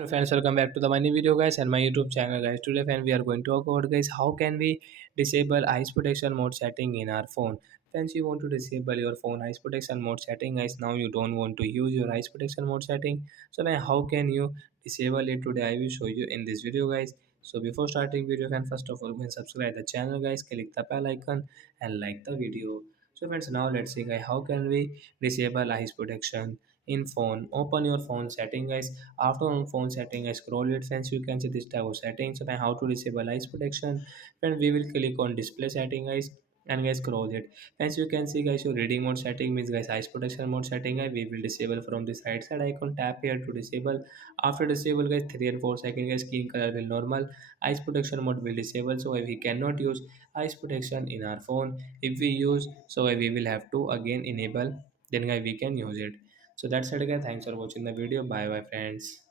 Hello friends, welcome back to the my new video guys and my YouTube channel guys. Today friends we are going to talk about guys how can we disable eyes protection mode setting in our phone. Friends, you want to disable your phone eyes protection mode setting guys. Now you don't want to use your eyes protection mode setting. So man, how can you disable it? Today I will show you in this video guys. So before starting video, friends, first of all, when subscribe the channel guys, click the bell icon and like the video. So friends, now let's see guys how can we disable eyes protection in phone. Open your phone setting guys. After on phone setting, I scroll it, friends, you can see this type of settings. So then how to disable eyes protection. Then we will click on display setting guys, and guys scroll it. As you can see guys, your reading mode setting means guys eyes protection mode setting we will disable from the side icon. Tap here to disable. After disable guys, 3 and 4 second guys, screen color will normal. Eyes protection mode will disable, so we cannot use eyes protection in our phone. If we use, so we will have to again enable, then guys we can use it. So that's it guys, thanks for watching the video. Bye bye friends.